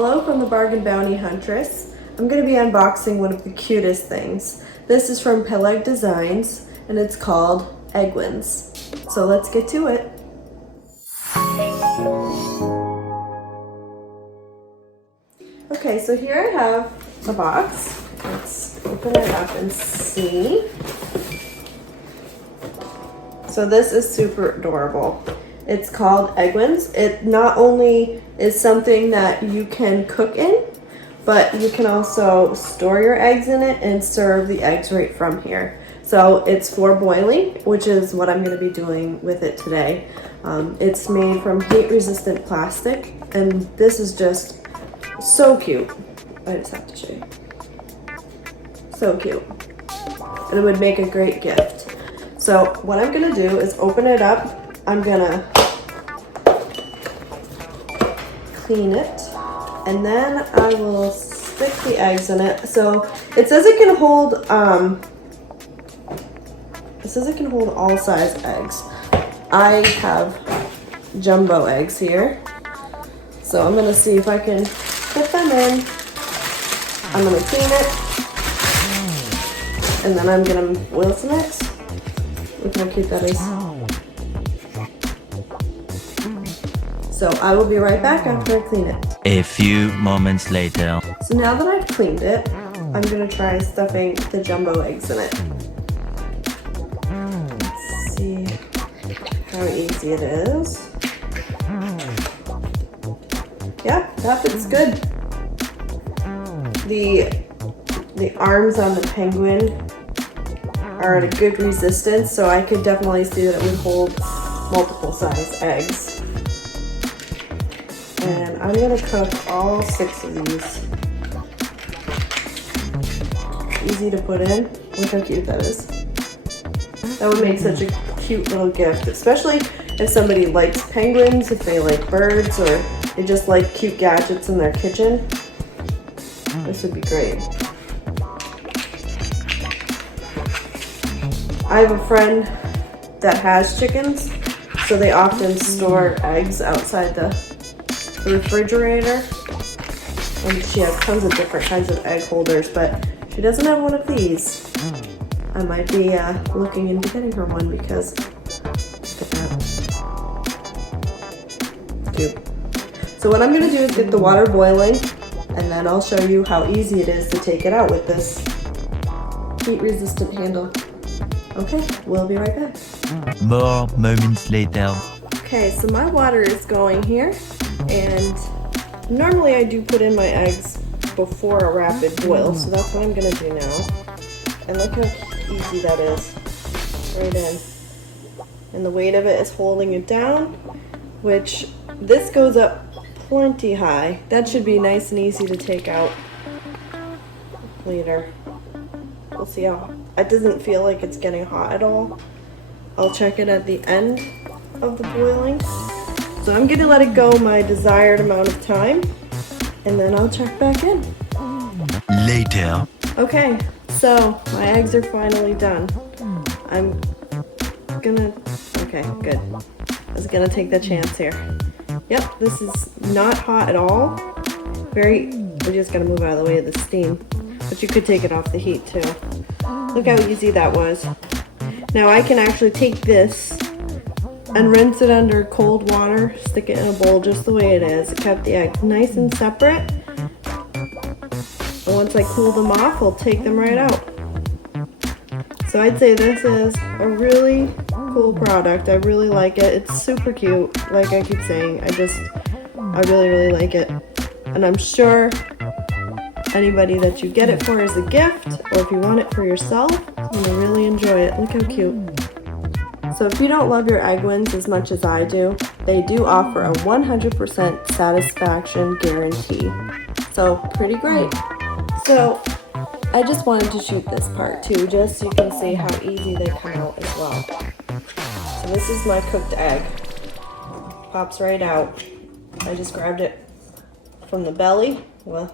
Hello from the Bargain Bounty Huntress. I'm going to be unboxing one of the cutest things. This is from Peleg Designs and it's called Egguins. So let's get to it. Okay, so here I have the box. Let's open it up and see. So this is super adorable. It's called Egguins. It not only is something that you can cook in, but you can also store your eggs in it and serve the eggs right from here. So it's for boiling, which is what I'm going to be doing with it today. It's made from heat-resistant plastic, and this is just so cute. I just have to show you. So cute. And it would make a great gift. So what I'm going to do is open it up. I'm going to clean it, and then I will stick the eggs in it. So it says it can hold all size eggs. I have jumbo eggs here, so I'm gonna see if I can fit them in. I'm gonna clean it, and then I'm gonna boil some eggs. Look how cute that is. So I will be right back after I clean it. A few moments later. So now that I've cleaned it, I'm gonna try stuffing the jumbo eggs in it. Let's see how easy it is. Yeah, that fits good. The arms on the penguin are at a good resistance, so I could definitely see that it would hold multiple size eggs. And I'm gonna cook all 6 of these. Easy to put in. Look how cute that is. That would make such a cute little gift, especially if somebody likes penguins, if they like birds, or they just like cute gadgets in their kitchen. This would be great. I have a friend that has chickens, so they often store eggs outside the refrigerator, and she has tons of different kinds of egg holders, but she doesn't have one of these. I might be looking into getting her one because look at that. Cute. So what I'm going to do is get the water boiling, and then I'll show you how easy it is to take it out with this heat-resistant handle. Okay, we'll be right back. More moments later. Okay, so my water is going here, and normally I do put in my eggs before a rapid boil, so that's what I'm gonna do now. And look how easy that is, right in. And the weight of it is holding it down, which this goes up plenty high. That should be nice and easy to take out later. We'll see how, it doesn't feel like it's getting hot at all. I'll check it at the end of the boiling. So I'm gonna let it go my desired amount of time, and then I'll check back in. Later. Okay, so my eggs are finally done. I'm gonna, okay, good. I was gonna take the chance here. Yep, this is not hot at all. We're just gonna move out of the way of the steam, but you could take it off the heat too. Look how easy that was. Now I can actually take this and rinse it under cold water, stick it in a bowl just the way it is. It kept the eggs nice and separate. And once I cool them off, I'll take them right out. So I'd say this is a really cool product. I really like it. It's super cute. Like I keep saying, I really, really like it. And I'm sure anybody that you get it for as a gift, or if you want it for yourself, you're gonna really enjoy it. Look how cute. So if you don't love your Egguins as much as I do, they do offer a 100% satisfaction guarantee. So pretty great. So I just wanted to shoot this part too, just so you can see how easy they come out as well. So this is my cooked egg. Pops right out. I just grabbed it from the belly, well,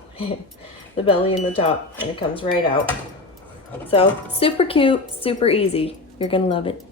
the belly and the top, and it comes right out. So super cute, super easy. You're gonna love it.